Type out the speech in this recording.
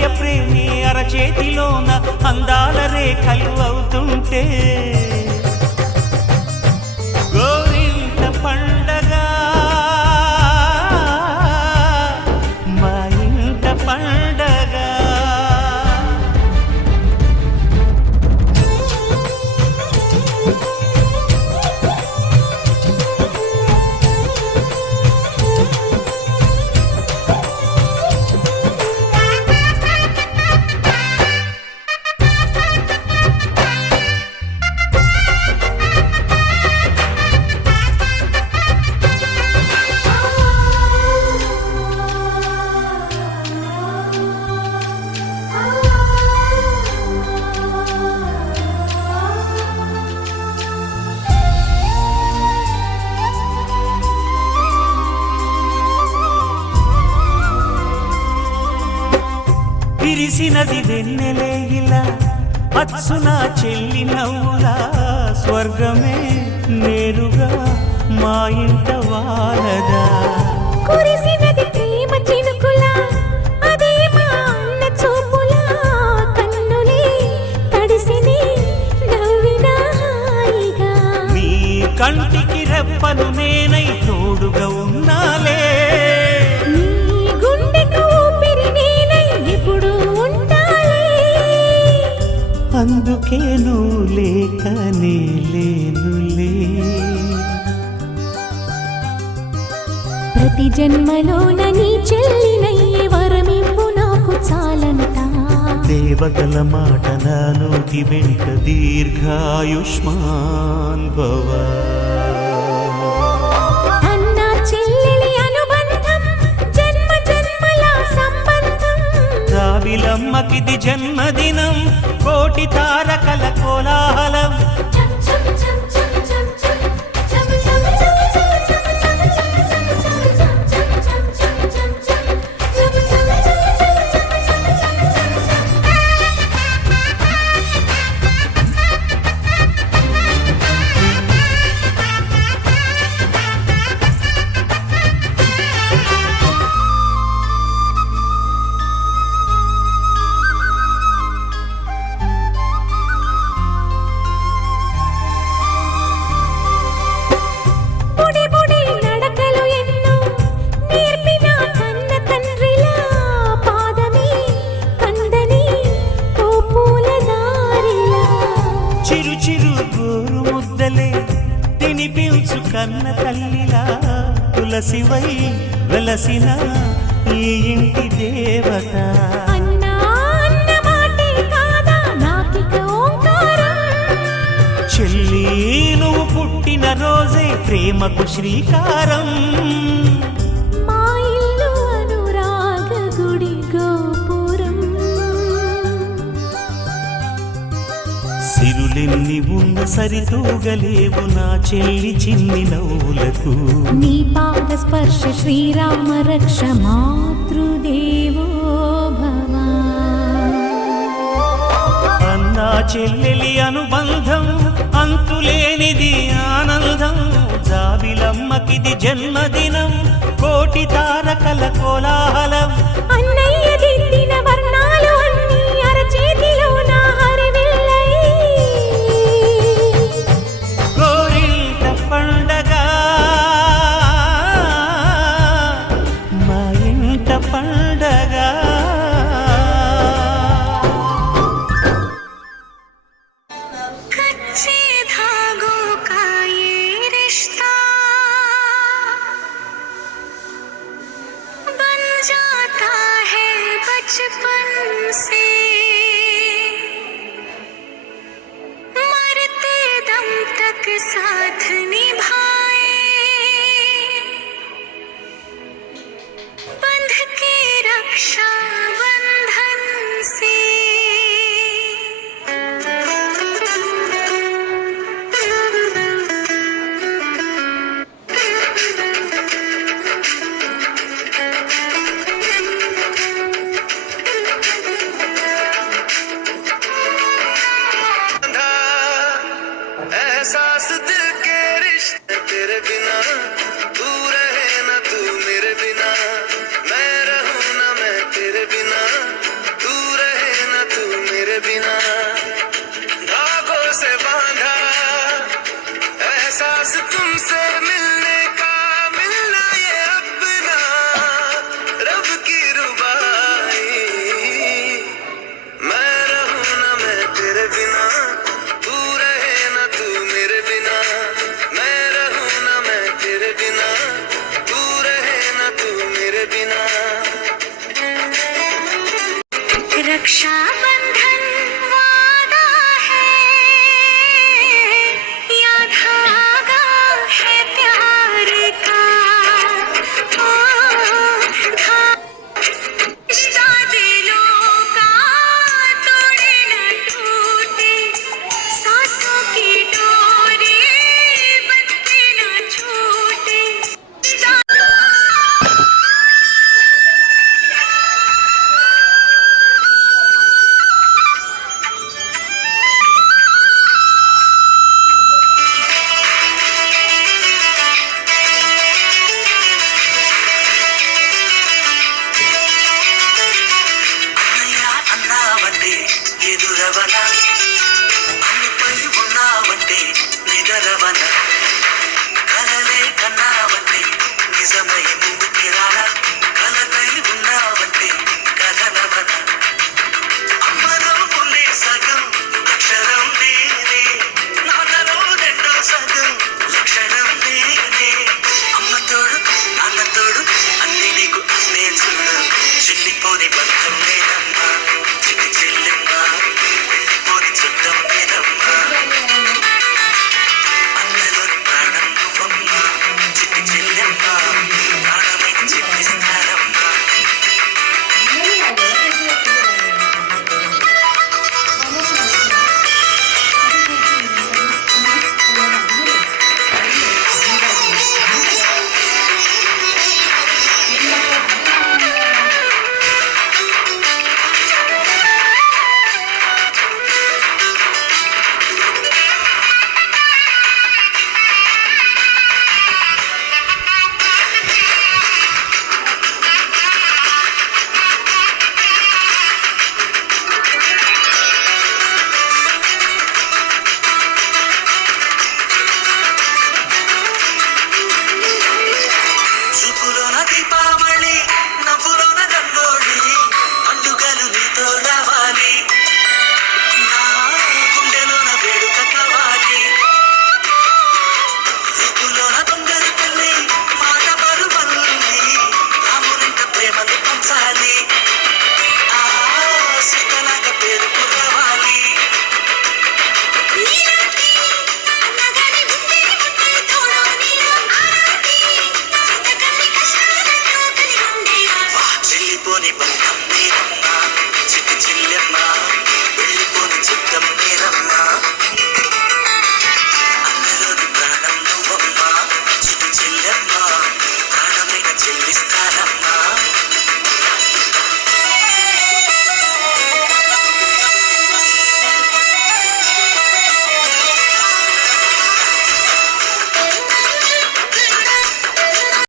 అన్నయ్య ప్రేమి అరచేతిలోన అందాల రేఖలు అవుతుంటే గోరింట పండగ మా ఇంట పండగ. విరిసినది వెన్నెలే ఇలా అచ్చున చెల్లి నవ్వులా స్వర్గమే నేరుగా మా ఇంట వాలదా. కురిసినది ప్రేమ చినుకులా అదే మా అన్న చూపులా కన్నులే తడిసిని నవ్వినా హాయిగా. నీ కంటికి రెప్పను నేనై తోడుగా ఉన్నాలే. అందుకే నువ్వు లేకనే లేనులే. ప్రతి జన్మలోన నీ చెల్లినయ్యే వరమివ్వు నాకు చాలంట. దేవతల మాట నా నోటి వెంట దీర్ఘాయుష్మాన్ భవ. అన్నా చెల్లెలి అనుబంధం జన్మ జన్మల సంబంధం. రావిలమ్మకిది జన్మదినం కోటి తారకల కోలాహలం. చిరు చిరు గోరు ముద్దలే తినిపించు కన్న తల్లిలా తులసివై వెలసిన ఈ ఇంటి దేవత. చెల్లి నువ్వు పుట్టిన రోజే ప్రేమకు శ్రీకారం. సిరులెన్ని ఉన్న సరితూగలేవు నా చెల్లి చిన్ని నవ్వులకు. నీ పాద స్పర్శ శ్రీరామ రక్ష మాతృదేవో భవ. అన్నా చెల్లెలి అనుబంధం అంతులేనిది ఆనందం. జాబిలమ్మకిది జన్మదినం కోటి తారకల కోలాహలం. అన్నయ్య దిద్దిన వర్ణాలు అన్నీ అరచేతిలో నా హరివిల్లై. గోరింట పండగ మా ఇంట పండగ. जाता है बचपन बंधन वादा है या धागा है प्यार का ओ धा रिश्ता दिलों का तोड़े न टूटे सांसों की डोरी बनके न छूटे అన్నావంటే ఎదురవన అన్నిపై ఉన్నావంటే నిదరవన కలలే కన్నావంటే నిజమై ముందుకి రానా కలకై ఉన్నావంటే కథనవన అమ్మలో ఉండే సగం అక్షరం నేనే నాన్నలో రెండో సగం లక్షణం నేనే అమ్మ తోడు నాన్న తోడు అన్ని నీకు అన్నే చూడు చెల్లిపోని బంధం నేనమ్మా చిట్టి చెల్లెమ్మా వెళ్ళిపోని చుట్టం నేనమ్మా అన్నలోని ప్రాణం నువ్వమ్మా చిట్టి చెల్లెమ్మా ప్రాణమైన చెప్పిస్తానమ్మా చూపులోన దీపావళి నవ్వులోన రంగోళి పండుగలు నీతో రావాలి నా గుండెలోన వేడుక కావాలి రూపులోన బంగారు పెళ్ళి మాట బరువల్లి రామునింట ప్రేమలు పంచాలి ఆ సీతలాగా పేరుకు రావాలి చెల్లిపోని బంధం నేనమ్మా చిట్టి చెల్లెమ్మా వెళ్ళిపోని చుట్టం నేనమ్మా అన్నలోని ప్రాణం నువ్వమ్మా చిట్టి చెల్లెమ్మా ప్రాణమైన చెల్లిస్తారా